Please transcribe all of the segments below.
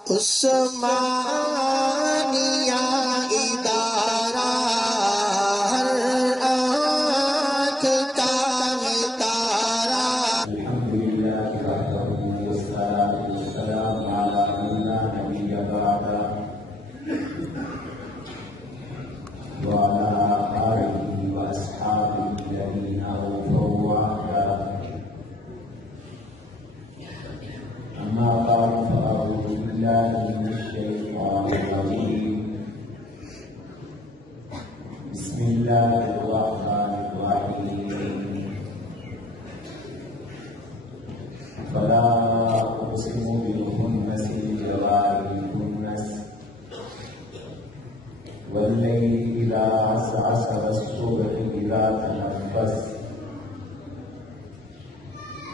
عثمانیہ ادارہ ہر آنکھ کا تارا. الحمدللہ وحدہ والصلاة والسلام علی من لا نبی بعدہ وعلی آلہ واصحابہ الذین اوفوا وعدا. اما بعد فاعوذ باللہ من الشیطان الرجیم. بسم اللہ الرحمن الرحیم. فلا أقسم بالخنس الجوار الكنس والليل إذا عسعس والصبح إذا تنفس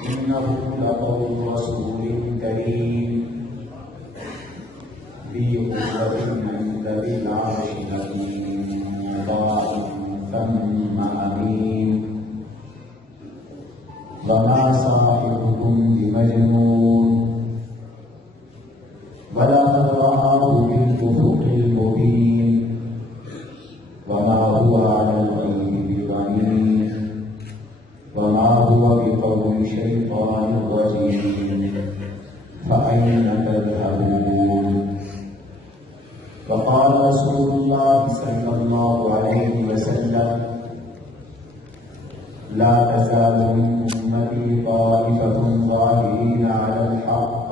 إنه لقول رسول كريم ذي قوة عند ذي العرش مكين مطاع ثم أمين وما صاحبكم بمجنون ولقد رآه بالأفق المبين وما هو على الغيب بضنين وما هو بقول شيطان رجيم فأين تذهبون. وقال رسول الله صلى الله عليه وسلم لا تزال من أمتي طائفة ظاهرين على الحق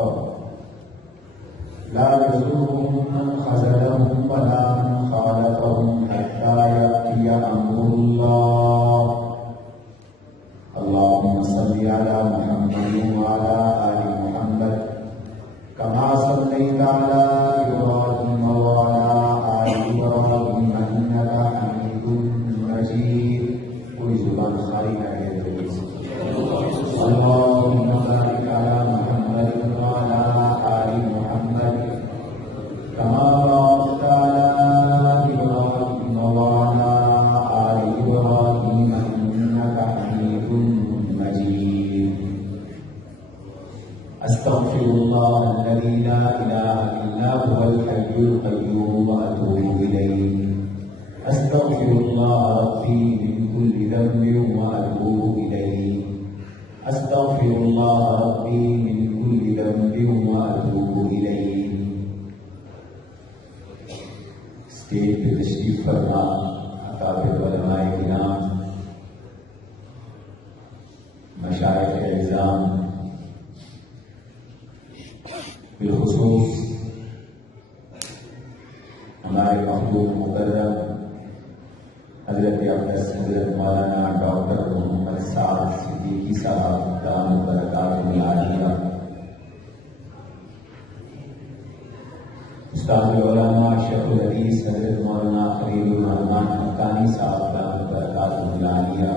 لا يضرهم من خذلهم ولا من خالفهم حتى يأتي أمر الله. اللهم صل على محمد وعلى آل محمد كما صليت على إبراهيم وعلى آل إبراهيم إنك حميد مجيد. زبان خالی ہے. اللهم بارك على محمد وعلى آل محمد كما باركت على إبراهيم وعلى آل إبراهيم إنك حميد مجيد. أستغفر الله الذي لا إله إلا هو الحي القيوم وأتوب إليه. أستغفر الله ربي من كل ذنب وأتوب إليه. أستغفر الله ربي من كل ذنب وأتوب إليه. اسٹیج پہ تشریف فرما اکابر علماء کرام، مشائخ اعظام، بالخصوص ہمارے محبوب مکرم حضرت اقدس حضرت مولانا ڈاکٹر محمد سعد صدیقی صاحب دامت برکاتہ العالیہ، استاد علماء شیخ الحدیث حضرت مولانا خلیل الرحمان حقانی صاحب دامت برکاتہ العالیہ،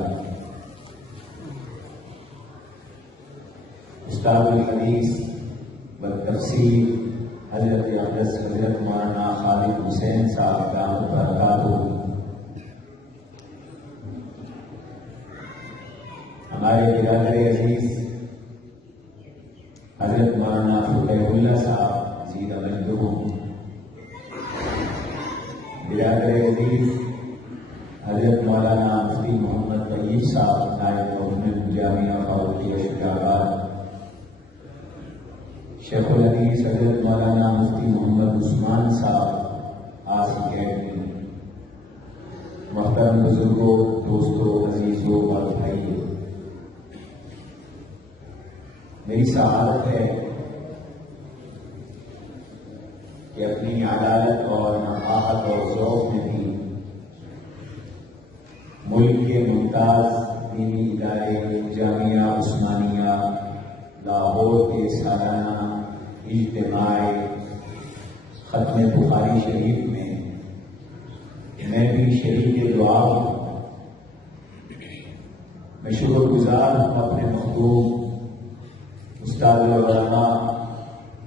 استاد الحدیث والتفسیر حضرت اقدس حضرت مولانا خالد حسین صاحب دامت برکاتہ، ہمارے برادر عزیز حضرت مولانا فتح اللہ صاحب زیدہ مجدہم، برادر عزیز حضرت مولانا مفتی محمد طیب صاحب نائب گورنر جامعہ فاروقیہ شجاعت، شیخ الحدیث حضرت مولانا مفتی محمد عثمان صاحب آسی اکیڈمی، محترم بزرگوں، دوستوں، عزیزوں اور بھائیوں، میری سعادت ہے کہ اپنی عدالت اور نفاحت اور ذوق میں بھی ملک کے ممتاز دینی ادارے جامعہ عثمانیہ لاہور کے سالانہ اجتماع ختم بخاری شریف میں میں بھی شریک دعا ہوں. میں شکر گزار ہوں اپنے محبوب استاد العلماء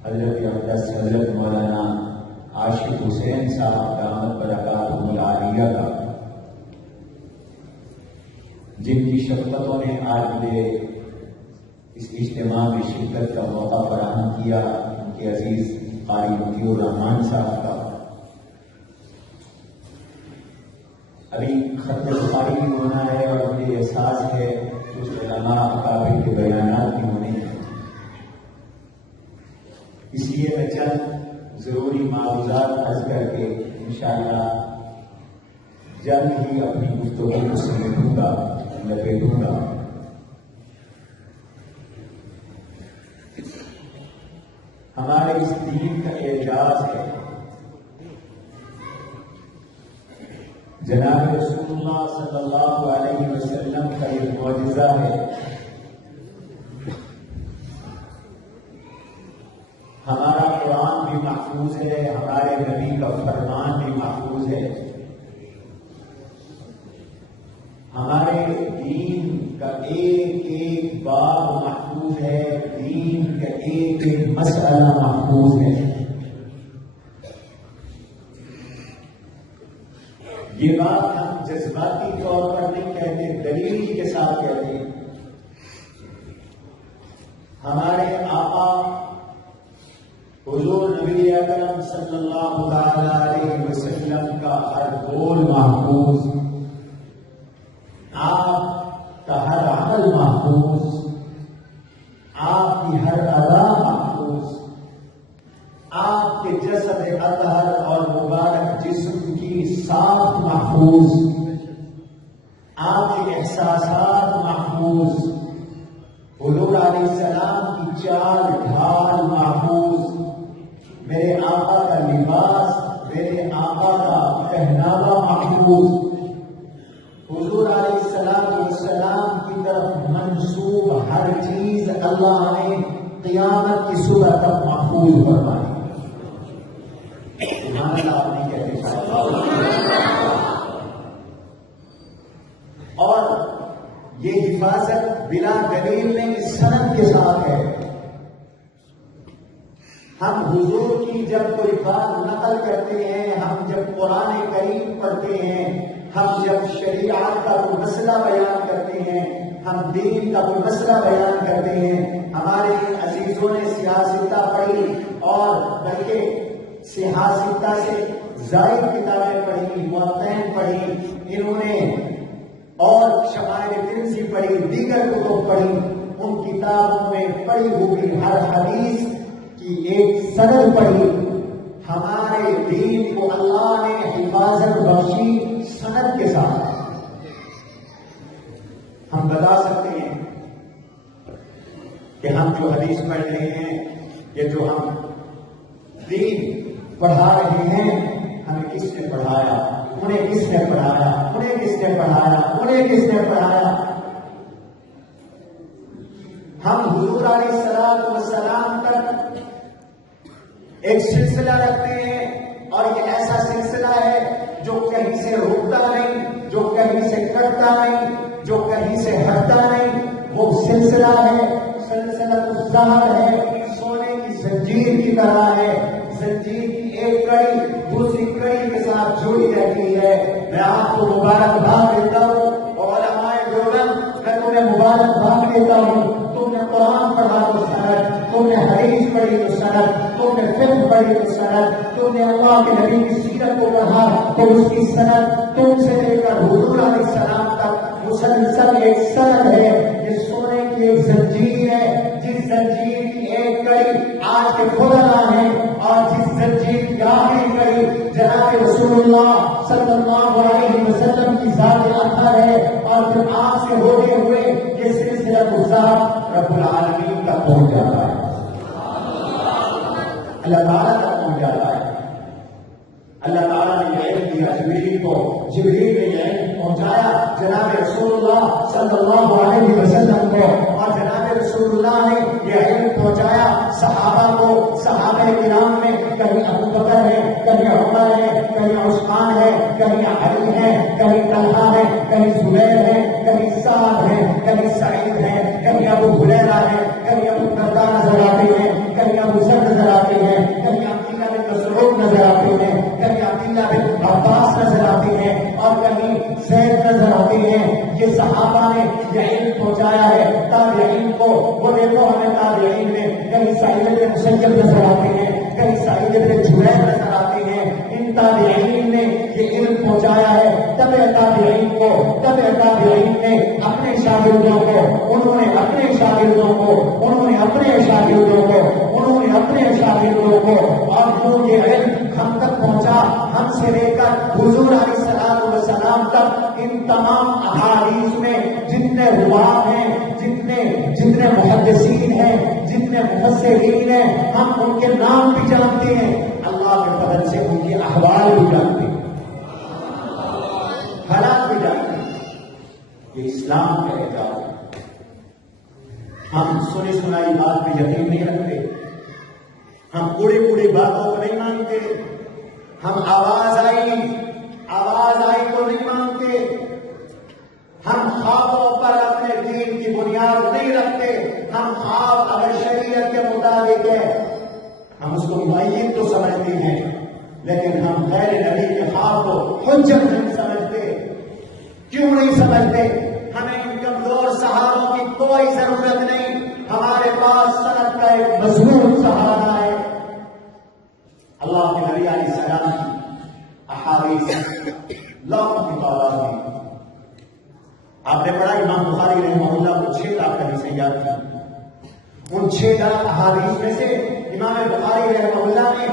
حضرت اقدس حضرت مولانا عاشق حسین صاحب دامت برکاتہ العالیہ کا، جن کی شفقتوں نے آج مجھے اس اجتماع میں شرکت کا موقع فراہم کیا. ان کے عزیز قاری مطیع الرحمان صاحب کا ابھی ختم بخاری بھی ہونا ہے اور مجھے احساس ہے کچھ علماء اکابر کے بیانات بھی ہونے ہیں، اس لیے میں چند ضروری معروضات عرض کر کے انشاءاللہ جلد ہی اپنی گفتگو کو سمیٹوں گا، لپیٹوں گا۔ ہمارے اس دین کا اعجاز ہے، جناب رسول اللہ صلی اللہ علیہ وسلم کا یہ معجزہ ہے۔ ہمارا قرآن بھی محفوظ ہے، ہمارے نبی کا فرمان بھی محفوظ ہے، ہمارے دین کا ایک ایک باب محفوظ ہے، دین کا ایک ایک مسئلہ محفوظ ہے۔ یہ بات ہم جذباتی طور پر نہیں کہتے، دلیل کے ساتھ کہتے ہیں۔ ہمارے آقا حضور نبی اکرم صلی اللہ تعالی علیہ وسلم کا ہر قول محفوظ، آپ کا ہر عمل محفوظ، آپ کی ہر ادا محفوظ، آپ کے جسد اطہر اور مبارک جسم کی ساخت محفوظ، آپ کے احساسات محفوظ، حضور علیہ السلام کی چال ڈھال محفوظ، میرے آقا کا لباس، میرے آقا کا پہناوا محفوظ، حضور علیہ السلام کی طرف منسوب ہر چیز اللہ نے قیامت کی صبح تک محفوظ فرمائی۔ آپ نہیں کہتے اور یہ حفاظت بلا دلیل نہیں، سند کے ساتھ ہے۔ ہم حضور کی جب کوئی بات نقل کرتے ہیں، ہم جب قرآن کریم پڑھتے ہیں، ہم جب شریعت کا کوئی مسئلہ بیان کرتے ہیں، ہم دین کا کوئی مسئلہ بیان کرتے ہیں، ہمارے عزیزوں نے سیاستہ پڑھی اور بلکہ سیاستہ سے زائد کتابیں پڑھی، موطئین پڑھی، انہوں نے اور شمائل ترمذی پڑھی، دیگر کتب پڑھی، ان کتابوں میں پڑھی ہوئی ہر حدیث کی ایک سند پڑھی۔ ہمارے دین کو اللہ نے حفاظت بخشی سند کے ساتھ۔ ہم بتا سکتے ہیں کہ ہم جو حدیث پڑھ رہے ہیں، یہ جو ہم دین پڑھا رہے ہیں، ہمیں کس نے پڑھایا، انہیں کس نے پڑھایا، انہیں کس نے پڑھایا، انہیں کس نے پڑھایا۔ ہم حضور علیہ السلام تک ایک سلسلہ رکھتے ہیں، اور یہ ایسا سلسلہ ہے جو کہیں سے رکتا نہیں، جو کہیں سے کٹتا نہیں، جو کہیں سے ہٹتا نہیں۔ وہ سلسلہ ہے، سلسلہ الزہر ہے، سونے کی زنجیر کی طرح ہے۔ زنجیر کی ایک کڑی دوسری کڑی کے ساتھ جڑی رہتی ہے۔ میں آپ کو مبارکباد دیتا ہوں، اور علماء دیوبند میں تمہیں مبارکباد دیتا ہوں۔ تم نے قرآن پڑھا تو سند، تم نے حدیث پڑھی تو سند، تم نے فقہ پڑھی تو سند، تم نے اللہ کے نبی کی سیرت کو پڑھا تو اس کی سند تم سے لے کر حضور علیہ السلام تک مسلسل ایک سند ہے۔ یہ سونے کی ایک زنجیر ہے، جس زنجیر کی ایک کڑی آج کے خدا ہے، اور جس زنجیر کی آخری کڑی جناب رسول اللہ صلی اللہ علیہ وسلم کی ذات اطہر ہے، اور پھر آپ سے ہوتے ہوئے یہ سلسلہ الزہر رب العالمین تک پہنچ جاتا ہے، اللہ تعالیٰ تک پہنچ جاتا ہے۔ اللہ تعالیٰ نے یہ علم دیا جبریل کو، جبریل نے یہ علم پہنچایا جناب رسول اللہ صلی اللہ علیہ وسلم کو، اور جناب رسول اللہ نے یہ علم پہنچایا صحابہ کو۔ صحابہ کرام میں کہیں ابو بکر ہے، کہیں عمر ہے، کہیں عثمان ہے، کہیں علی ہے، کہیں طلحہ ہے، کہیں زبیر ہے، کہیں سعد ہے، کہیں سعید ہے، کہیں ابو ہریرہ ہے، کہیں ابو درداء نظر آتے ہیں، کہیں ابو ذر نظر آتے ہیں، کہیں عبداللہ بن مسعود نظر آتے ہیں، کہیں عبداللہ بن عباس نظر آتے ہیں، اور کہیں زید نظر آتے ہیں۔ یہ صحابہ نے یہ علم پہنچایا ہے تابعین کو۔ وہ دیکھو ہمیں تابعین میں کہیں سعید بن مسیب نظر آتے ہیں، کہیں سعید بن جبیر نظر آتے ہیں. ان تابعین نے یہ علم پہنچایا ہے. تبع تابعین کو، تبع تابعین نے اپنے شاگردوں کو، انہوں نے اپنے شاگردوں کو، انہوں نے اپنے شاگردوں کو، انہوں نے اپنے شاگردوں کو، اور جو یہ علم ہم تک پہنچا، ہم سے لے کر حضور علیہ السلام والسلام تک، ان تمام احادیث میں جتنے روات ہیں، جتنے محدثین ہیں، جتنے مفسرین ہیں، ہم ان کے نام بھی جانتے ہیں. اللہ کے فضل سے ان کے احوال بھی جانتے ہیں، حالات بھی جانتے ہیں. یہ اسلام کا اعجاز ہے. ہم سنی سنائی بات پہ یقین نہیں رکھتے، ہم اڑی اڑی باتوں کو نہیں مانتے، ہم آواز آئی کو نہیں مانتے، ہم خوابوں پر اپنے دین کی بنیاد نہیں رکھتے. ہم خواب اگر شریعت کے مطابق ہے ہم اس کو معین تو سمجھتے ہیں، لیکن ہم غیر نبی کے خواب کو حجت نہیں سمجھتے. کیوں نہیں سمجھتے؟ ہمیں ان کمزور سہاروں کی کوئی ضرورت نہیں. ہمارے پاس سند کا ایک مضبوط سہارا ہے، اللہ کے نبی علیہ السلام کی احادیث لاکھوں کی تعداد میں. آپ نے پڑھا امام بخاری رحمہ اللہ کو 6 لاکھ حدیثیں یاد تھیں. ان 6 لاکھ احادیث میں سے امام بخاری رحمہ اللہ نے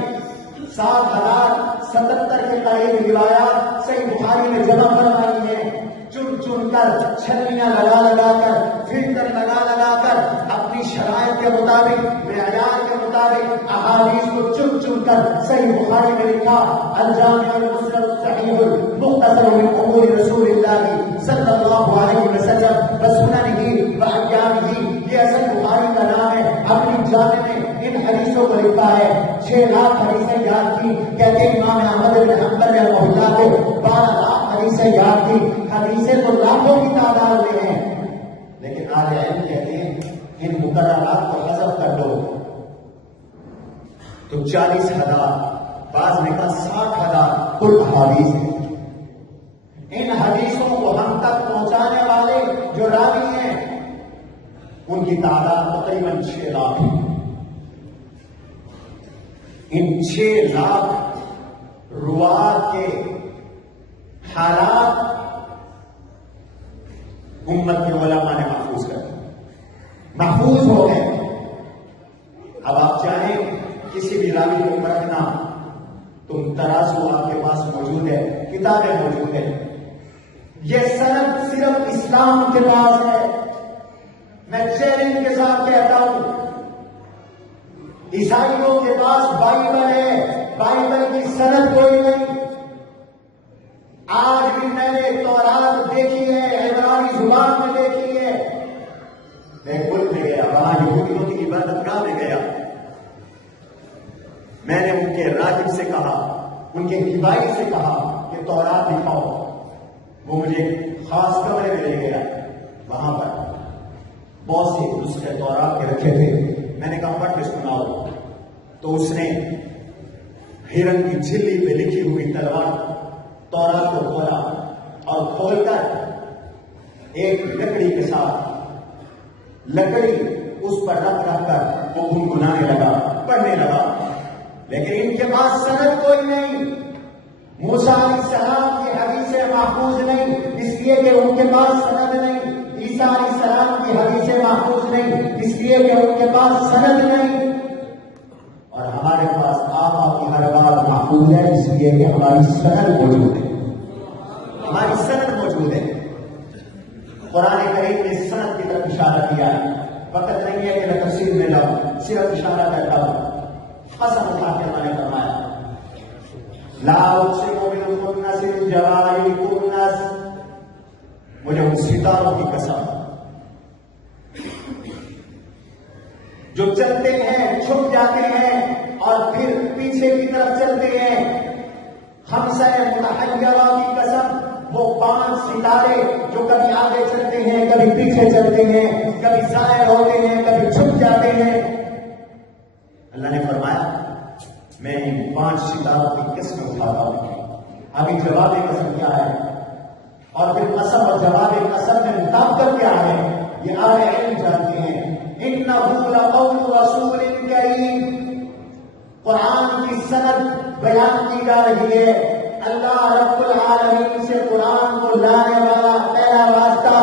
7,077 کے قریب روایات صحیح بخاری میں جمع فرمائی ہیں. چن کر، چھلنیاں لگا کر، فلٹر لگا کر، اپنی شرائط کے مطابق، معیار کے مطابق احادیث کو چن کر صحیح بخاری میں لکھا. الجامع المسند الصحیح المختصر من امور رسول اللہ صلی اللہ علیہ وسلم وسننہ واحکامہ. یہ اصل بخاری کا نام ہے. اپنی جامع میں ان حدیثوں کو لکھا ہے. 6 لاکھ حدیثیں یاد کی. کہتے ہیں امام احمد بن حنبل رحمہ اللہ کو 12 لاکھ حدیثیں یاد کی. حدیثیں تو لاکھوں کی تعداد میں ہیں، لیکن اہل علم کہتے ہیں ان مقررات کو حذف کر دو تو 40,000، بعض نے کہا 60,000 کل احادیث ہیں. ان حدیثوں کو ہم تک پہنچانے والے جو راوی ہیں ان کی تعداد تقریباً 6 لاکھ ہے. ان 6 لاکھ روات کے حالات امت کے علماء نے محفوظ کر محفوظ ہو گئے. اب آپ چاہیں کسی بھی راوی کو پرکھنا، تم ترازو آپ کے پاس موجود ہے، کتابیں موجود ہیں. یہ سند صرف اسلام کے پاس ہے. میں چیلنج کے ساتھ کہتا ہوں، عیسائیوں کے پاس بائبل ہے، بائبل کی سند کوئی نہیں. آج بھی میں نے تورات دیکھی ہے، عبرانی زبان میں دیکھی ہے. میں ملک میں گیا، وہاں یہودیوں کی عبادت گاہ میں گیا. میں نے ان کے راہب سے کہا، ان کے ہبائی سے کہا کہ تورات دکھاؤ. وہ مجھے خاص کمرے میں لے گیا. وہاں پر بہت سے نسخے تورات کے رکھے تھے. میں نے کہا پڑھ کے سناؤ. تو اس نے ہرن کی جھلی پہ لکھی ہوئی تلوار تورات کو کھولا اور کھول کر ایک لکڑی کے ساتھ لکڑی اس پر رکھ کر وہ گنگنانے لگا، پڑھنے لگا. لیکن ان کے پاس سند کوئی نہیں. موسیٰ علیہ السلام کی حدیثیں محفوظ نہیں، اس لیے کہ ان کے پاس سند نہیں. عیسیٰ علیہ السلام کی حدیثیں محفوظ نہیں، اس لیے کہ ان کے پاس سند نہیں. اور ہمارے پاس آقا کی ہر بات محفوظ ہے، اس لیے کہ ہماری سند موجود ہے. ہماری سند موجود ہے. قرآن کریم نے سند کی طرف اشارہ کیا ہے. وقت نہیں ہے کہ میں تفسیر میں جاؤں، صرف اشارہ کرتا ہوں. قسم اٹھا کے اللہ نے فرمایا لا اقسم بالخنس الجوار الكنس، مجھے ان ستاروں کی قسم جو چلتے ہیں، چھپ جاتے ہیں اور پھر پیچھے کی طرف چلتے ہیں. خمسہ متحیرہ کی قسم، وہ 5 ستارے جو کبھی آگے چلتے ہیں، کبھی پیچھے چلتے ہیں، کبھی ظاہر ہوتے ہیں، کبھی چھپ جاتے ہیں. اللہ نے فرمایا میں ان 5 ستاروں کی قسم اٹھاتا ہوں. ابھی جواب قسم کیا ہے اور پھر قسم اور جواب قسم میں مطابقت کیا ہے یہ اہل علم جانتے ہیں. انہ لقول رسول کریم، قرآن کی سند بیان کی جا رہی ہے. اللہ رب العالمین سے قرآن کو لانے والا پہلا واسطہ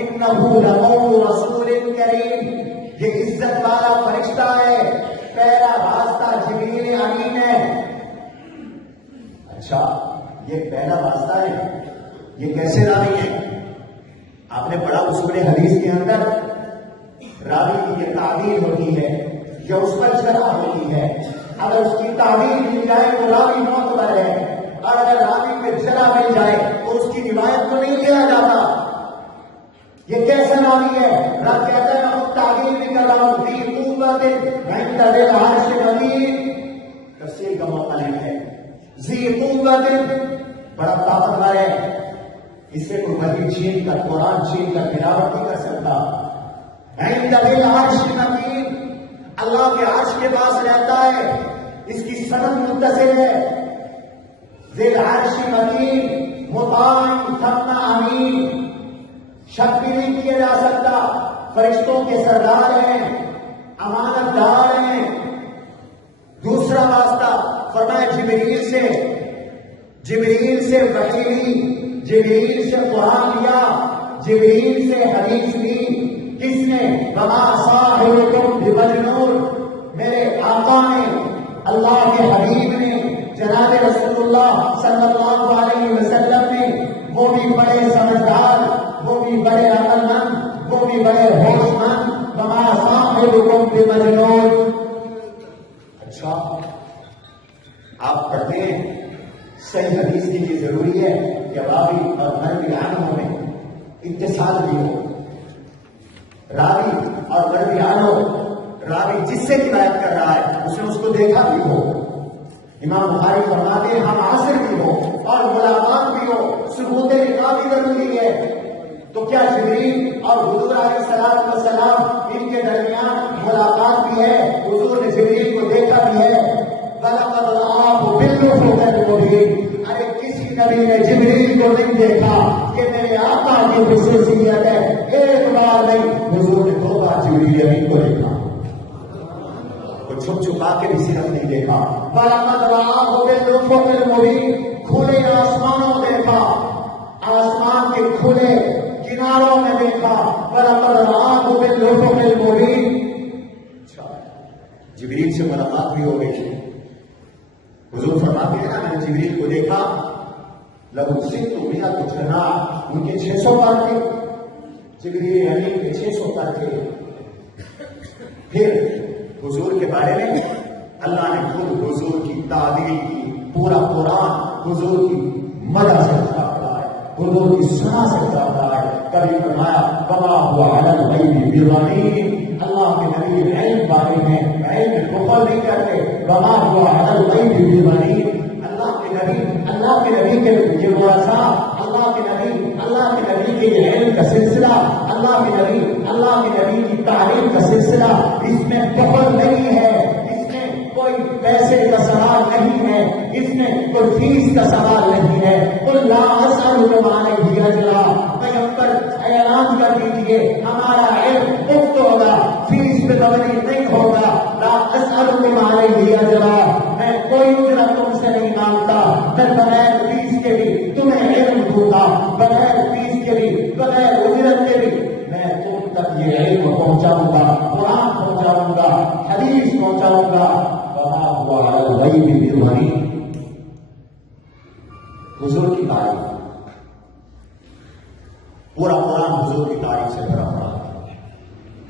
انہ لقول رسول کریم، یہ عزت والا فرشتہ ہے. پہلا واسطہ جبریل امین ہے. اچھا یہ پہلا واسطہ ہے، یہ کیسے راوی ہے؟ آپ نے پڑھا اصول حدیث کے اندر راوی کی یہ تعبیر ہوتی ہے یا اس پر شرح ہوتی ہے. اگر اس کی تعبیر مل جائے تو راوی معتبر ہے، اور اگر راوی پہ شرح مل جائے تو اس کی روایت کو نہیں لیا جاتا. یہ کیسا راوی ہے؟ رب کہتا ہے میں تعبیر بھی کر رہا ہوں ذی قوت عند ذی العرش مکین. تفسیر کا موقع نہیں ہے. ذی قوت بڑا طاقتور ہے، اس سے کوئی وحی چھین کر قرآن چھین کر گراوٹ نہیں کر سکتا. عند ذی العرش مکین، اللہ کے عرش کے پاس رہتا ہے، اس کی سند متصل ہے. ذی العرش مکین مطاع ثم امین، شک بھی نہیں کیا جا سکتا. فرشتوں کے سردار ہیں، امانت دار ہیں. دوسرا واسطہ فرمایا جبریل سے وحی لی، جبریل سے قرآن لیا، جبریل سے حدیث لی. کس نے؟ وما صاحبکم بمجنون، میرے آقا نے، اللہ کے حبیب نے، جناب رسول اللہ صلی اللہ علیہ وسلم نے، وہ بھی بڑے سمجھدار، وہ بھی بڑے عقل مند، وہ بھی بڑے ہوش مند. وما صاحبکم بمجنون. اچھا آپ پڑھتے ہیں صحیح حدیث کے لیے ضروری ہے کہ راوی اور مروی عنہ میں اتصال بھی ہو. راوی اور مروی عنہ، راوی جس سے روایت کر رہا ہے اس نے اس کو دیکھا بھی ہو. امام بخاری فرماتے ہیں ہم عاصر بھی ہو اور ملاقات بھی ہو، ثبوت لقاء بھی ضروری ہے. تو کیا جبریل اور حضور علیہ السلام ان کے درمیان ملاقات بھی ہے؟ حضور نے جبریل کو دیکھا بھی ہے. وَلَقَدْ رَآهُ بِالْأُفُقِ الْمُبِينِ. ارے کسی نبی نے جبریل کو نہیں دیکھا کہ میرے آقا کی خصوصیت ہے. ایک بار نہیں، حضور نے 2 بار جبریل امین کو دیکھا. وہ چھپ چھپا کے بھی صرف نہیں دیکھا. وَلَقَدْ رَآهُ بِالْأُفُقِ الْمُبِينِ، کھلے آسمانوں دیکھا، آسمان کے کھلے کناروں میں دیکھا. وَلَقَدْ رَآهُ بِالْأُفُقِ الْمُبِينِ. جبریل سے ملاقات بھی ہو گئی. حضور فرماتے ہیں نا میں نے جبریل کو دیکھا، لہو ست مئۃ جناح، ان کے 600 پر تھے. جبریل امین کے 600 پر تھے. پھر حضور کے بارے میں اللہ نے خود حضور کی تعدیل کی. پورا قرآن حضور کی مدح سے بھرا ہے، حضور کی ثنا سے بھرا ہے. کبھی فرمایا وما هو علی الغیب بضنین، اللہ کے نبی علم بارے میں علم بخل نہیں کرتے. وما هو علی الغیب بضنین، اللہ کے نبی کے یہ ورثہ، اللہ کے نبی کے یہ علم کا سلسلہ، اللہ کے نبی کی تعلیم کا سلسلہ، اس میں بخل نہیں ہے، اس میں کوئی پیسے کا سوال نہیں ہے، اس میں کوئی فیس کا سوال نہیں ہے. قل لا اسألکم علیہ اجرا، پیغمبر اعلان کر دیجیے ہمارا علم مفت ہوگا، فیس پہ مبنی نہیں ہوگا. لا اسألکم علیہ اجرا، میں کوئی اجرت تم سے نہیں مانگتا، میں بغیر فیس کے بھی تمہیں علم دوں گا، بغیر فیس کے بھی بغیر اجرت کے بھی میں تم تک یہ علم پہنچاؤں گا، قرآن پہنچاؤں گا، حدیث پہنچاؤں گا. وما هو علی الغیب بضنین. حضور کی تعریف، پورا قرآن حضور کی تعریف سے بھرا پڑا ہے.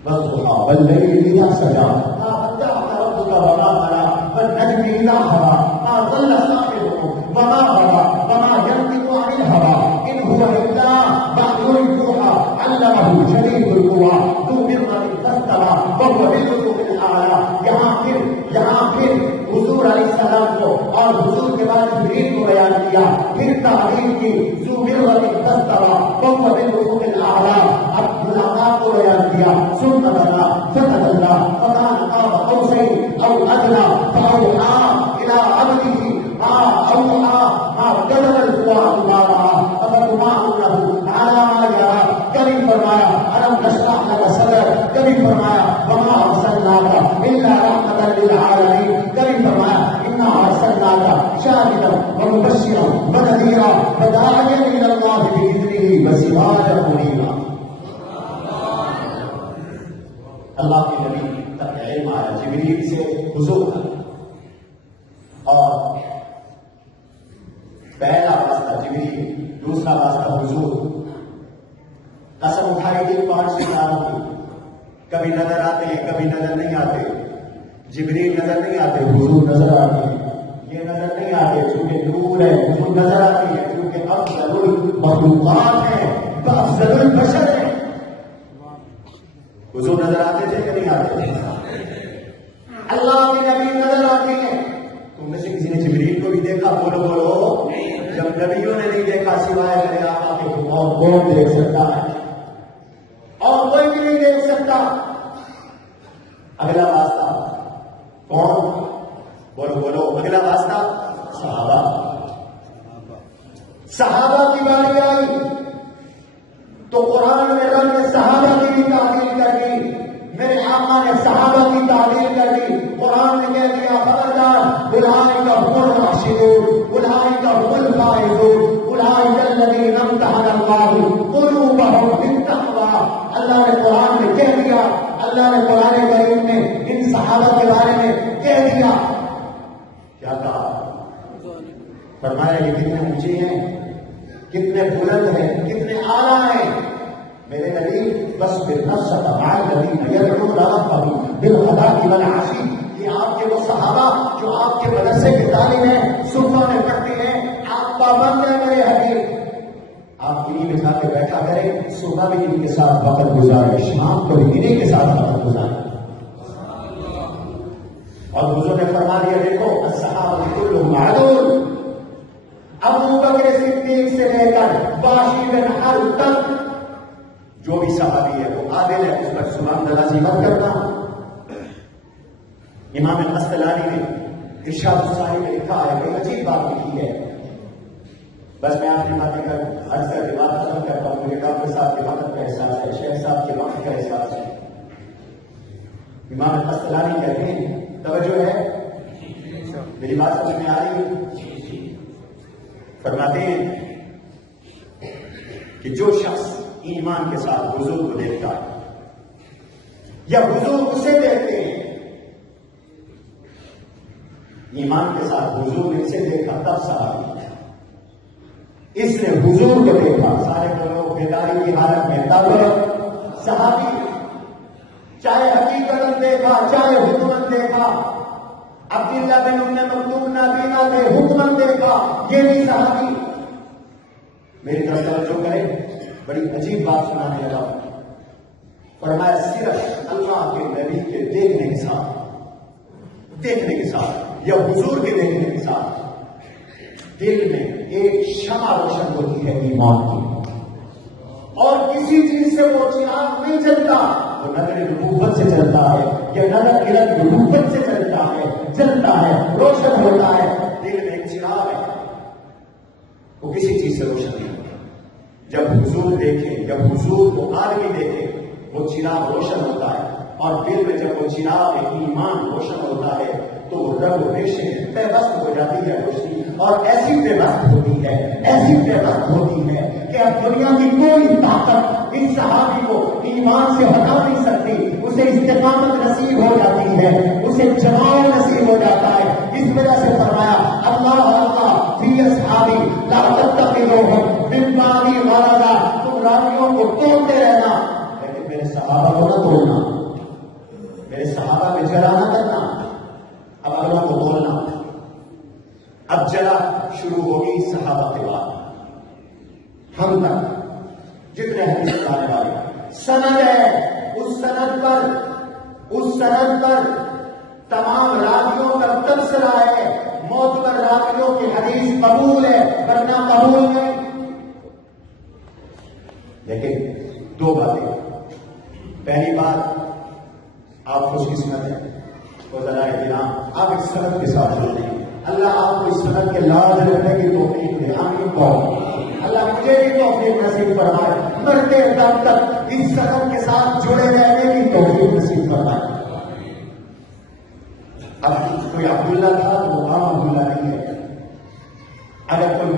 والضحیٰ واللیل اذا سجا ما ودعک ربک وما قلی والنجم اذا هوی ما ضل صاحبکم وما غوی وما ینطق عن الهوی ان هو الا وحی یوحی علمہ شدید القوی ذو مرة فاستوی وهو بالافق الاعلی. یہاں پھر حضور علیہ السلام کو اور حضور کے بعد جبریل کو بیان کیا، پھر تعریف کی ذو مرة فاستوی وهو بالافق الاعلی. اب ملاقات کو بیان کیا، ثم دنا فتدلى فكان قاب قوسين او ادنى فاوحى الى عبده ما اوحى ما كذب الفؤاد ما راى افتمارونه على ما يرى. کبھی فرمایا الم نشرح لك صدرك، کبھی فرمایا وما ارسلناك الا رحمة للعالمين، کبھی فرمایا أرسلناك شاهدا ومبشرا ونذيرا وداعيا إلى الله بإذنه وسراجا منيرا. اللہ کے نبی تک علم آیا جبریل سے حضور اور پہلا واسطہ جبریل، دوسرا واسطہ حضور. قسم اٹھائی گئی 5 ستاروں کی، کبھی نظر آتے ہیں کبھی نظر نہیں آتے. جبریل نظر نہیں آتے، حضور نظر آتے ہیں. یہ نظر نہیں آتے چونکہ نور ہے، حضور نظر آتی ہے کیونکہ افضل المخلوقات ہیں، افضل البشر ہیں. حضور نظر آتے تھے کہ نہیں آتے تھے؟ اللہ کے نبی نظر آتے ہیں. تم میں سے کسی نے جبریل کو بھی دیکھا؟ بولو بولو. جب نبیوں نے نہیں دیکھا سوائے میرے آقا کے، تو اور کون دیکھ سکتا ہے؟ اور کوئی بھی نہیں دیکھ سکتا. اگلا واسطہ کون؟ بولو بولو. اگلا واسطہ صحابہ. صحابہ کی باری آئی تو قرآن میں رب نے صحابہ کی بھی تعبیر کر دی، میرے آقا نے صحابہ کی تعبیر کر دی. قرآن نے کہہ دیا خبردار اولئک هم الراشدون اولئک هم الفائزون اولئک الذین امتحن اللہ قلوبهم بالتقوی. اللہ نے قرآن میں کہہ دیا، اللہ نے قرآن کریم میں ان صحابہ کے بارے میں کہہ دیا. کیا کہا؟ فرمایا یہ کتنے اونچے ہیں، کتنے بلند ہیں، کتنے اعلیٰ ہیں. میرے نبی بس بالنفس مع الذین یدعون ربهم بالغداۃ والعشی. یہ آپ کے وہ صحابہ جو آپ کے مدرسے کے طالب ہیں، صبح میں پڑھتے ہیں، آپ پابند ہیں میرے حبیب. آپ انہیں کے ساتھ بیٹھا کریں، صبح بھی ان کے ساتھ وقت گزارے، شام کو بھی انہیں کے ساتھ وقت گزارے. اور حضور نے فرما دیا دیکھو الصحابہ کلهم عدول. ابو بکر صدیق سے لے کر باشی بن حرب تک جو بھی صحابی ہے وہ عادل ہے، اس پر سبحان درازی مت کرنا. امام القسطلانی نے ارشاد الصاری میں لکھا ہے، کوئی عجیب بات لکھی ہے. بس میں آپ کی باتیں کر عرض کر کے بات ختم کرتا ہوں. مجھے ڈاکٹر صاحب کے وقت کا احساس ہے، شیخ صاحب کے وقت کا احساس ہے. امام القسطلانی کہتے ہیں، توجہ ہے میری بات سمجھ میں آ رہی ہے؟ فرماتے ہیں کہ جو شخص ایمان کے ساتھ حضور کو دیکھتا ہے یا حضور اسے دیکھتے ہیں، ایمان کے ساتھ حضور نے اسے دیکھا تب صحابی، اس نے حضور کو دیکھا سارے لوگ بیداری کی حالت میں تب صحابی. چاہے حقیقت دیکھا چاہے حکمت دیکھا، عبداللہ بن ام مکتوم نابینا نے حکمت دیکھا، یہ بھی صحابی. میری طرف توجہ کریں، بڑی عجیب بات سنانے لگا. فرمایا صرف اللہ کے نبی کے دیکھنے کے ساتھ یا حضور کے دیکھنے کے ساتھ دل میں ایک شمع روشن ہوتی ہے ایمان کی، اور کسی چیز سے وہ چراغ نہیں جلتا. وہ نظر نبوت سے چلتا ہے یا نظر نبوت سے چلتا ہے روشن ہوتا ہے. دل میں ایک چراغ ہے، وہ کسی چیز سے روشن نہیں ہوتا. جب حضور دیکھیں، جب حضور کو آدمی دیکھے، وہ چراغ روشن ہوتا ہے. اور دل میں جب وہ چراغ ایمان روشن ہوتا ہے تو وہ رب و ریشے پیوست ہو جاتی ہے روشنی، اور ایسی پیوست ہوتی ہے کہ اب دنیا کی کوئی طاقت اس صحابی کو ایمان سے ہٹا نہیں سکتی. اسے استقامت نصیب ہو جاتی ہے، اسے جمال نصیب ہو جاتا ہے. اس وجہ سے فرمایا اللہ اللہ فی اصحابی لا تتخذوهم من بعدی غرضا. تم راویوں کو توڑتے رہنا لیکن میرے صحابہ کو نہ توڑنا، میرے صحابہ میں جلا نہ کرنا. اب اگلوں کو بولنا. اب جلا شروع ہوگی صحابہ کے بعد ہم تک جتنے حدیث آنے والے سند ہے، اس سند پر تمام راویوں کا تبصرہ ہے. معتبر راویوں کی حدیث قبول ہے ورنہ قبول نہیں. لیکن دو باتیں. پہلی بات، آپ خوش قسمت ہیں آپ اس سند کے ساتھ جڑتے ہیں. اللہ آپ کو اس سند کے لاز رکھنے کی توفیق دے. آمین کہو. اللہ مجھے بھی توفیق نصیب فرمائے، مرتے دم تک اس سند کے ساتھ جڑے رہنے کی توفیق نصیب فرمائے. اب کوئی عبداللہ تھا تو وہ عام عبداللہ نہیں ہے.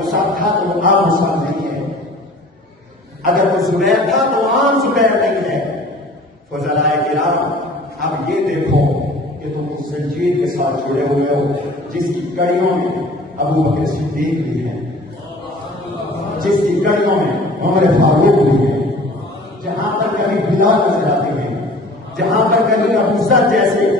مصعب تھا تو وہ عام مصعب نہیں ہے، اگر وہ زبیر تھا تو عام زبیر نہیں ہے۔ فضلائے کرام اب یہ دیکھو کہ تم اس زنجیر کے ساتھ جڑے ہوئے ہو جس کی کڑیوں میں ابو بکر صدیق بھی ہے، جس کی کڑیوں میں عمر فاروق بھی ہے، جہاں پر کبھی بلال نظر آتے ہیں، جہاں پر کبھی ابو ذر جیسے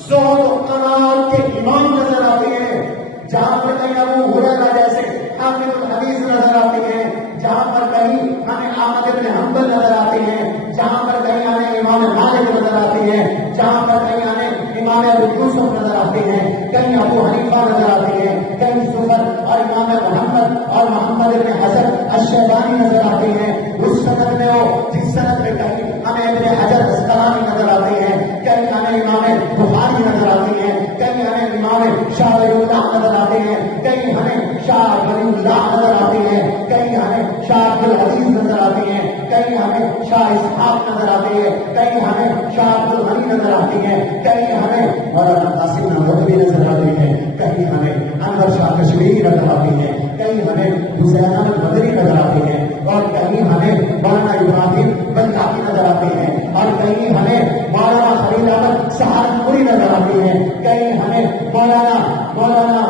زہد و کمال کے امام نظر آتے ہیں، جہاں پر کہیں ابو ہریرہ جیسے حافظ الحدیث نظر آتے ہیں، جہاں پر کہیں ہمیں احمد بن حنبل نظر آتے ہیں، جہاں پر کہیں ہمیں امام مالک نظر آتے ہیں، جہاں پر کہیں ہمیں امام ابو یوسف نظر آتے ہیں، کہیں ابو حنیفہ نظر آتے ہیں، کہیں زفر اور امام محمد اور محمد بن حسن الشیبانی نظر آتے ہیں۔ اس سند میں ہو جس سند میں کہیں ہمیں ابن حجر اسقلانی نظر آتے ہیں، کہیں ہمیں امام بخاری نظر آتے ہیں، کہیں ہمیں امام شاہ ولی اللہ نظر آتے ہیں، کہیں ہمیں شاہ ولی اللہ نظر آتے ہیں، کہیں ہمیں شاہ عبد العزیز نظر آتے ہیں، کہیں ہمیں شاہ اسحاق نظر آتے ہیں، کہیں ہمیں شاہ عبد الغنی نظر آتے ہیں، کہیں ہمیں مولانا قاسم نانوتوی نظر آتے ہیں، کہیں ہمیں انور شاہ کشمیری نظر آتے ہیں، کہیں ہمیں حسین احمد مدنی نظر آتے ہیں، اور کہیں ہمیں مولانا ابراہیم بنکاکی نظر آتے ہیں، اور کہیں ہمیں مولانا خلیل احمد سہارنپوری نظر آتے ہیں، کہیں ہمیں مولانا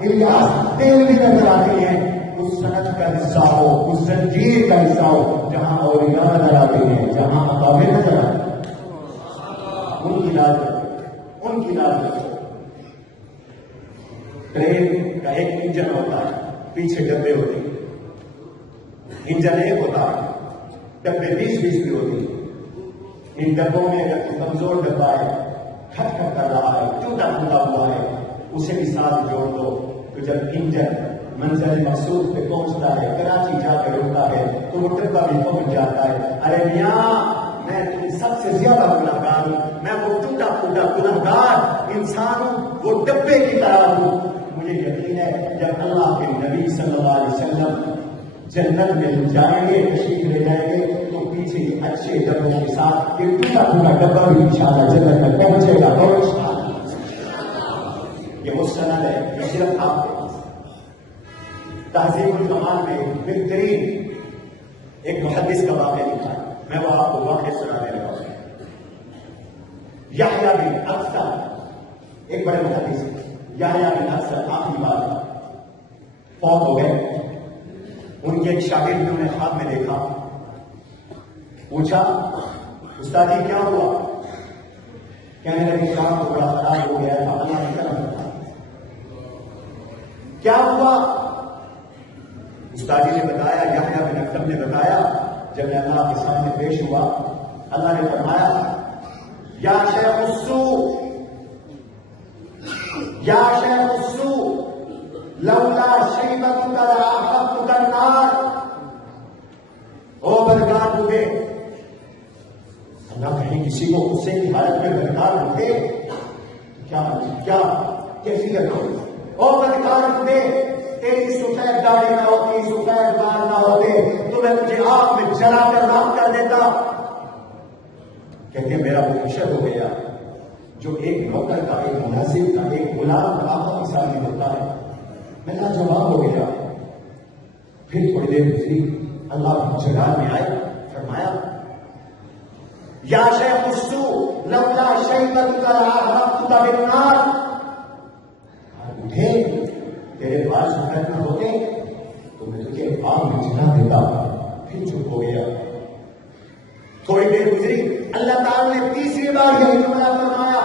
الیاس دہلوی نظر آتے ہیں۔ اس سند کا حصہ ہو، اس زنجیر کا حصہ ہو جہاں اولیاء نظر آتے ہیں، جہاں اکابر نظر آتے ہیں، ان کی لاج ٹرین کا ایک انجن ہوتا ہے، پیچھے ڈبے ہوتے ہیں، انجن ایک ہوتا ہے، ڈبے 20 بھی ہوتے ہیں۔ ان ڈبوں میں اگر کوئی کمزور ڈبہ ہے، کھٹ کھٹ کر رہا ہے، ٹوٹا ہوا ہے، اسے بھی ساتھ جوڑ دو تو جب انجن منزل مقصود پہ پہنچتا ہے، کراچی جا کے رکتا ہے تو وہ ڈبہ بھی پہنچ جاتا ہے۔ ارے میاں میں سب سے زیادہ گنہگار ہوں، میں وہ ٹوٹا پھوٹا گنہگار انسان ہوں، وہ ڈبے کی طرح ہوں۔ مجھے یقین ہے جب اللہ کے نبی صلی اللہ علیہ وسلم جنت میں جائیں گے، تشریف لے جائیں گے، تو پیچھے اچھے ڈبوں کے ساتھ یہ ٹوٹا پھوٹا ڈبہ بھی انشاءاللہ جنت میں پہنچے گا۔ اور یہ وہ سند ہے جو صرف آپ کو تہذیب الکمال میں بہترین ایک محدث کا واقعہ لکھا ہے، میں وہ آپ کو واقعہ سنانے لگا ہوں۔ یحییٰ بن اکثر ایک بڑے محدث، یحییٰ بن اکثر آخری بار فوت ہو گئے۔ ان کے ایک شاگرد نے خواب میں دیکھا، پوچھا استاد جی کیا ہوا؟ کہنے لگے کام تو بڑا خراب ہو گیا تھا، اللہ نے کرم کیا۔ کیا ہوا؟ استاد جی نے بتایا، یحییٰ بن اکثر نے بتایا، جب میں اللہ کے سامنے پیش ہوا، اللہ نے فرمایا یا شیخ السوء، یا شیخ السوء لولا شیبتک لاحرقتک النار، او بدکار بوڑھے، اللہ کہیں کسی کو غصے کی حالت میں بدکار بوڑھے کیا کیفیت ہو؟ او بدکار بوڑھے، تیری سفید داڑھی نہ ہوتی، سفید بال نہ ہوتے تو میں تجھے آگ میں جلا کر راکھ کر دیتا۔ کہتے میرا وہ حشر ہو گیا جو ایک نوکر کا، ایک ملازم کا، ایک غلام کا آقا کے سامنے ہوتا ہے، میں لاجواب ہو گیا۔ پھر تھوڑی دیر گزری، اللہ جلال میں آئے، فرمایا یا شیخ السوء لولا شیبتک لاحرقتک بالنار، اٹھے تیرے پاس سفید نہ ہوتے تو میں تجھے آگ میں جلا دیتا۔ پھر چپ ہو گیا۔ تھوڑی دیر گزری، اللہ تعالی نے تیسری بار یہ جملہ فرمایا۔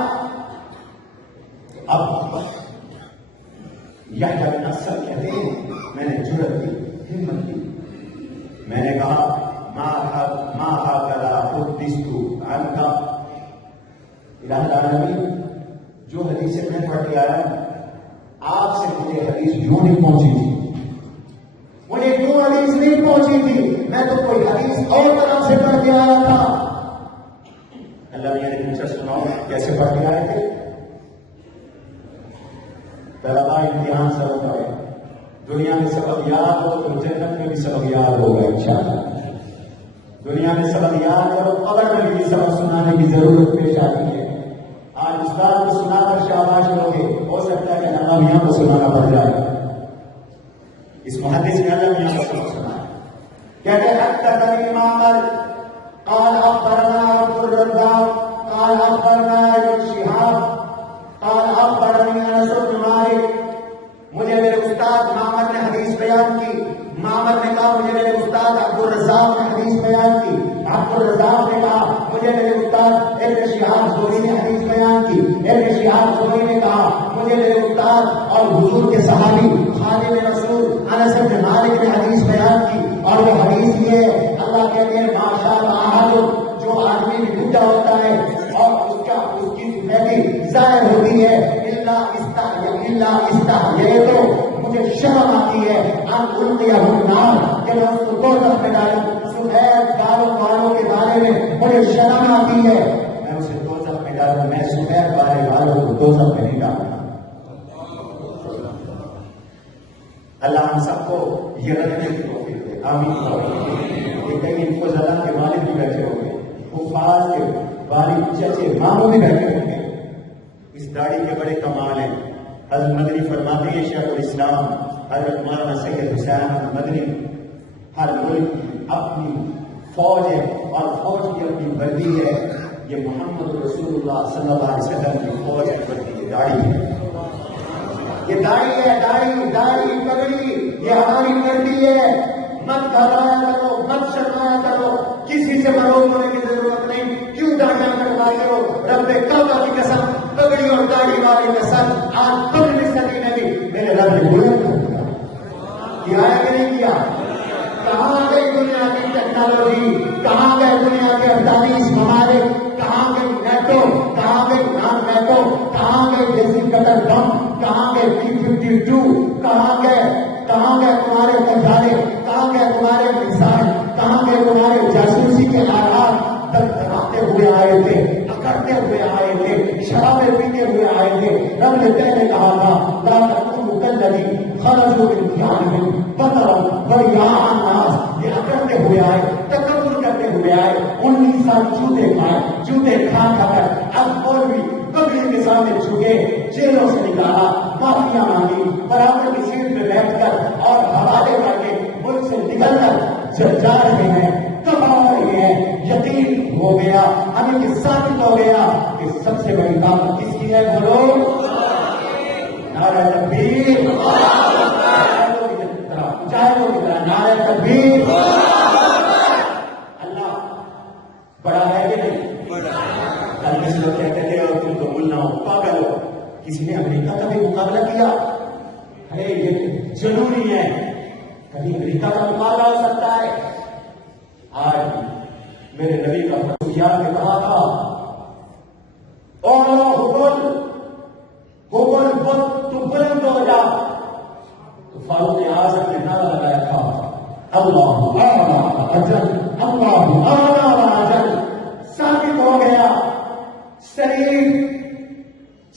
اب یحییٰ بن اکثر کہتے ہیں میں نے جرأت کی، ہمت کی، میں نے کہا ما هكذا حدثت عنك الہ العالمین، جو حدیثیں میں پڑھ کے آیا آپ سے مجھے حدیث کیوں نہیں پہنچی تھی، مجھے کیوں حدیث نہیں پہنچی تھی، میں تو کوئی حدیث اور طرح سے پڑھ کے آیا تھا۔ اللہ میاں نے پوچھا سناؤ کیسے پڑھ کے آئے تھے؟ طلبا امتحان سے ہوتا ہے، دنیا میں سبق یاد ہو تو جنت میں بھی سبق یاد ہوگا انشاءاللہ۔ دنیا میں سبق یاد کرو، قبر میں بھی سبق سنانے کی ضرورت پیش آتی ہے۔ آج استاد کو سنا کر شاباش لوگے، ہو سکتا ہے کہ اللہ میاں کو سنانا پڑ جائے۔ اس محدث نے اللہ میاں کا سبق سنایا، کہتے ہیں حدثنی معمر قال اخبرنا عبد الرزاق قال اخبرنا ابن شهاب قال اخبرني انس بن مالک، مجھے میرے استاد معمر نے حدیث بیان کی، معمر نے کہا مجھے میرے استاد عبد الرزاق نے حدیث بیان کی، عبد الرزاق نے کہا مجھے میرے استاد ابن شہاب زہری نے حدیث بیان کی، ابن شہاب زہری نے کہا مجھے میرے استاد اور حضور کے صحابی خادم رسول انس بن مالک نے حدیث بیان کی، اور وہ حدیث یہ ہے، اللہ کہتے ہیں ماشاءاللہ جو آدمی بھوٹا ہوتا ہے اور اس کی سفیدی ظاہر ہوتی ہے، اللہ استحیا تو مجھے شرم آتی ہے ان القیہ النار کہ میں اس کو دوزخ میں ڈالوں، سفید بالوں کے بارے میں مجھے شرم آتی ہے، میں اسے دوزخ میں ڈالوں، میں سفید بالوں کو دوزخ میں نہیں ڈالوں۔ اللہ ہم سب کو یہ رکھنے کی توفیق دے، آمین۔ کہ کہیں ان کو زلال کے والد بھی بیٹھے ہوں گے، حفاظ کے والد چچے ماموں بھی بیٹھے ہوں گے، اس داڑھی کے بڑے کمال ہیں۔ حضرت مدنی فرماتے ہیں شیخ الاسلام حضرت مولانا سید حسین مدنی، ہر ملک اپنی فوج ہے اور فوج کی اپنی وردی ہے، یہ محمد رسول اللہ صلی اللہ علیہ وسلم کی فوج کی وردی ہے، داڑھی ہے، یہ داڑھی ہے، داڑھی پگڑی یہ ہماری وردی ہے، مت گھبرایا کرو، مت شرمایا کرو، کسی سے مروب ہونے کی ضرورت نہیں، کیوں داڑیاں کٹواتے ہو؟ رب کعبہ کی قسم پگڑی اور داڑھی والے کا سر آج 15ویں صدی میں بھی میرے رب نے بلند کر دیا، کیا ہے کہ نہیں کیا؟ کہاں گئی دنیا کی ٹیکنالوجی، کہاں گئے دنیا کے 48 ممالک، کہاں گئی نیٹو، کہاں گئی نان نیٹو، کہاں گئے دیسی قطر بم، کہاں گئے T-52، کہاں گئے تمہارے خزانے، کہاں گئے تمہارے میزائل، کہاں گئے تمہارے جاسوسی کے آلات؟ دبدباتے ہوئے آئے تھے، اکڑتے ہوئے آئے تھے، شرابیں پیتے ہوئے آئے تھے۔ رب نے پہلے کہا تھا لا تکونوا کالذی خرجوا من دیارہم بطرا ورئاء الناس، یہ اکڑتے ہوئے آئے، تکبر کرتے ہوئے آئے، 19 سال جوتے کھائے، جوتے کھا کر اب اور بھی پبلک کے سامنے جھکے، جیلوں سے نکالا، معافیاں مانگی، برابر کی سیٹ پہ بیٹھ کر اور حوالے کر کے ملک سے نکل کر جا رہے ہیں، کب آ رہے ہیں؟ یقین ہو گیا، ہمیں یہ ثابت ہو گیا کہ سب سے بڑی طاقت کس کی ہے؟ بولو نعرہ تکبیر، چاہے وہ کتنا نعرہ تکبیر، اللہ بڑا ہے کہ نہیں؟ کل کسی لوگ کہتے تھے اور تم تو ملنا ہو، پاگل ہو، کسی نے امریکہ کا بھی مقابلہ کیا؟ ارے یہ ضروری ہے، کبھی امریکہ کا مقابلہ ہو سکتا ہے؟ آج میرے نبی کا خصوصیات نے کہا تھا تو بلند ہو جا، تو فاروق اعظم نے نعرہ لگایا تھا اللہ اعلی اجل، اللہ اعلی اجل۔ ثابت ہو گیا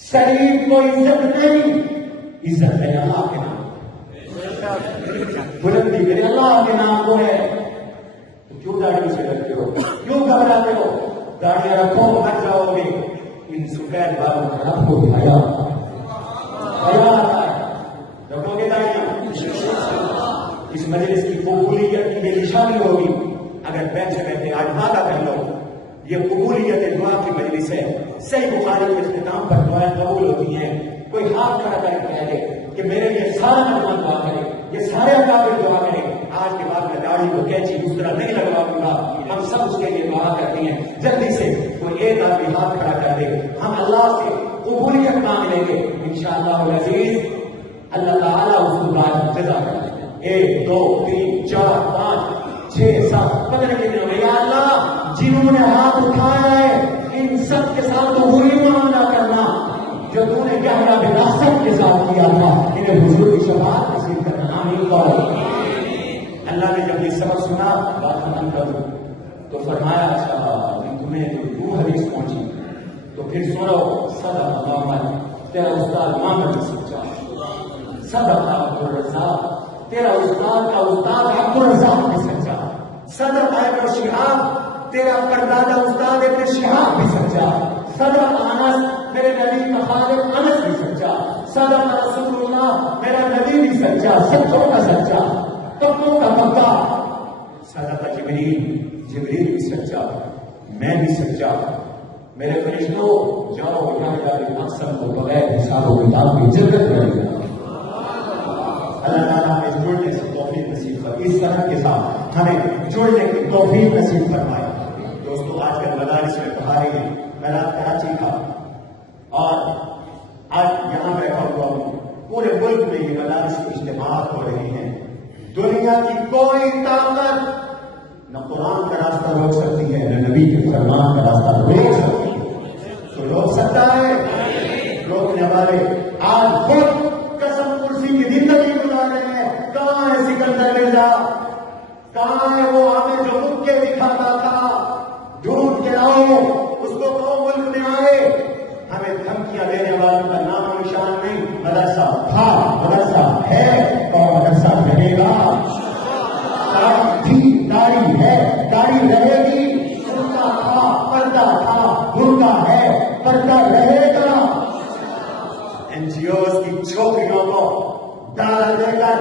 شریف کو عزت نہیں، عزت ہے اللہ کے نام، بلندی میرے اللہ کے نام کو ہے۔ تو کیوں داڑھی سے ڈرتے ہو؟ کیوں گھبراتے ہو؟ داڑیاں رکھو، مر جاؤ گے۔ ان سفید بالوں کا رب کو دکھایا رکھو گے داڑیاں، اس مجلس کی قبولیت کی یہ نشانی ہوگی۔ اگر بیٹھے بیٹھے آج وعدہ کر لو، یہ قبولیت دعا کی مجلس ہے، صحیح بخاری کے اختتام پر دعائیں قبول ہوتی ہیں۔ کوئی ہاتھ کھڑا کر کے کہہ دے کہ میرے لیے سارا نوجوان دعا کرے، یہ سارے اکابر دعا کرے، آج کے بعد میں داڑھی کو کینچی اس طرح نہیں لگواؤں گا، ہم سب اس کے لیے دعا کرتے ہیں۔ جلدی سے کوئی ایک آدمی ہاتھ کھڑا کر دے، ہم اللہ سے قبولیت مانگ لیں گے انشاءاللہ العزیز، اللہ تعالیٰ اس کو بعد جزا کر دیں گے۔ 1 2 3 4 5 6 7 پتہ نہیں کتنے ہوئے۔ یا اللہ جنہوں نے ہاتھ اٹھایا ہے ان سب کے ساتھ تو وہی معاملہ کرنا جو تم نے یحییٰ بن اخطب کے ساتھ کیا تھا، انہیں حضور کی شفاعت نصیب کرنا، آمین قول۔ اللہ نے جب یہ سبق سنا، بات ختم کر دوں تو فرمایا اچھا تمہیں جو حدیث پہنچی تو پھر سنو، صدق محمد تیرا استاد محمد بھی سچا، صدق عبد الرزاق تیرا استاد کا استاد عبد الرزاق بھی سچا، صدق ابن شہاب تیرا پردادا استاد ابن شہاب بھی سچا، صدق انس میرے نبی کا خادم انس بھی سچا، صدق رسول اللہ میرا نبی بھی سچا، سچوں کا سچا، پکوں کا پکا۔ حضرت جبریل بھی سچا، میں بھی سچا۔ میرے فرشتوں جاؤ یہاں جا کے مقصد کو بغیر حساب و کتاب کی جنت میں لے جاؤ۔ اللہ تعالیٰ ہمیں جڑنے سے توفیق نصیب کر، اس طرح کے ساتھ ہمیں جڑنے کی توفیق نصیب فرمائے۔ دوستو آج کل مدارس میں پڑھا رہے ہیں، میں رات کراچی کا اور آج یہاں بیٹھا ہوا ہوں، پورے ملک میں یہ مدارس کے اجتماعات ہو رہے ہیں۔ دنیا کی کوئی طاقت نہ قرآن کا راستہ روک سکتی ہے، نہ نبی کے فرمان کا راستہ روک سکتی ہے۔ تو روک سکتا ہے؟ روکنے والے آج خود قسم کرسی کی زندگی گزار رہے ہیں۔ کہاں ہے سکندر مرزا؟ کہاں ہے وہ ہمیں جو مکے دکھاتا تھا؟ ڈھونڈ کے لاؤ اس کو، کہو ملک میں آئے۔ ہمیں دھمکیاں دینے والوں کا نام و نشان نہیں۔ مدرسہ تھا، مدرسہ ہے اور مدرسہ رہے گا۔ داڑھی ہے، داڑھی رہے گی۔ برقع تھا، پردہ تھا، برقع ہے، پردہ رہے گا۔ این جی اوز کی چھوکریوں کو ڈالا دے کر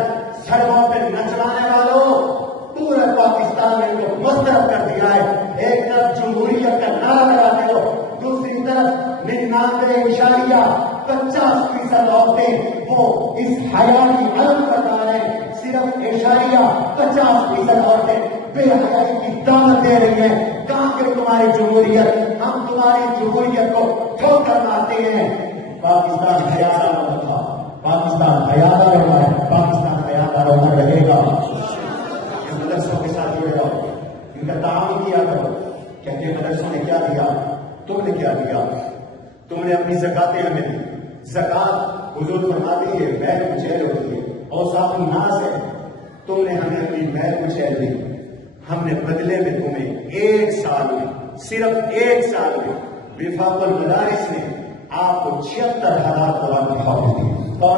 سڑکوں پہ نچوانے والوں، پورے پاکستان نے ان کو مسترد کر دیا ہے۔ ایک طرف جمہوریت کا نعرہ لگاتے ہو، دوسری طرف 99.50% عورتیں وہ اس حیا کی علم بتا رہے ہیں۔ صرف 0.50% عورتیں بے حیائی کی دعوت دے رہی ہیں۔ کہاں کہ تمہاری جمہوریت؟ ہم تمہاری جمہوریت کو ٹھوکر مارتے ہیں۔ پاکستان حیا دار تھا، پاکستان حیا دار ہے، پاکستان حیا دار رہے گا۔ مدرسوں کے ساتھ جڑے رہو، ان کا تعاون کیا کرو۔ کہتے ہیں مدرسوں نے کیا دیا؟ تم نے کیا دیا؟ تم نے اپنی زکاتیں ہمیں دی۔ زکات حضور فرماتی ہے محل کچیل ہوتی ہے، اوصاف الناس ہے۔ تم نے ہمیں اپنی محل کچیل دی، ہم نے بدلے میں تمہیں 1 سال میں، صرف 1 سال میں وفاق المدارس نے آپ کو 76,000 قرآن کے حافظ دیے۔ اور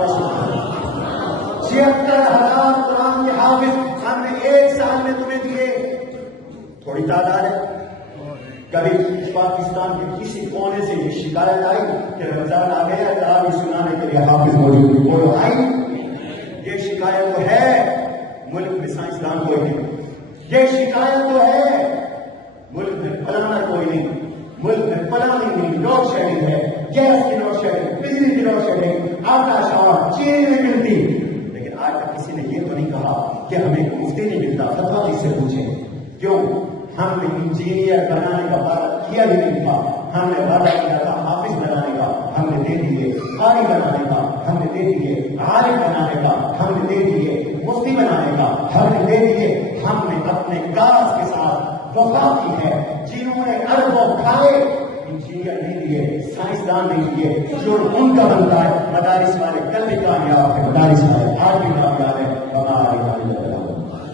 76,000 قرآن کے حافظ ہم نے 1 سال میں تمہیں دیے۔ تھوڑی تعداد ہے؟ کبھی پاکستان کے کسی کونے سے یہ شکایت آئی کہ رمضان آ گیا، تراویح سنانے کے لیے حافظ موجود کوئی آئی؟ یہ شکایت تو ہے ملک میں سائنسدان کوئی نہیں، یہ شکایت تو ہے ملک میں فلانا کوئی نہیں، ملک میں فلانی نہیں، لوڈ شیڈنگ ہے، گیس کی لوڈ شیڈنگ، بجلی کی لوڈ شیڈنگ، آٹا شاور چینی نہیں ملتی۔ لیکن آج تک کسی نے یہ تو نہیں کہا کہ ہمیں مفتی نہیں ملتا۔ فتویٰ کس سے پوچھیں؟ کیوں؟ ہم نے انجینئر بنانے کا وعدہ کیا ہی نہیں تھا۔ ہم نے وعدہ کیا تھا حافظ بنانے کا، ہم نے دے دیے۔ قاری بنانے کا ہم نے دے دیے، عالم بنانے کا ہم نے دے دیے، مفتی بنانے کا ہم نے دے دیے۔ ہم نے اپنے کاغذ کے ساتھ وفا کی ہے۔ جنہوں نے اربوں کھائے انجینئر نہیں دیے، سائنسدان نہیں دیے، جو ان کا بنتا ہے۔ مدارس والے کل بھی کامیاب ہے، مدارس والے آج بھی کامیاب ہے۔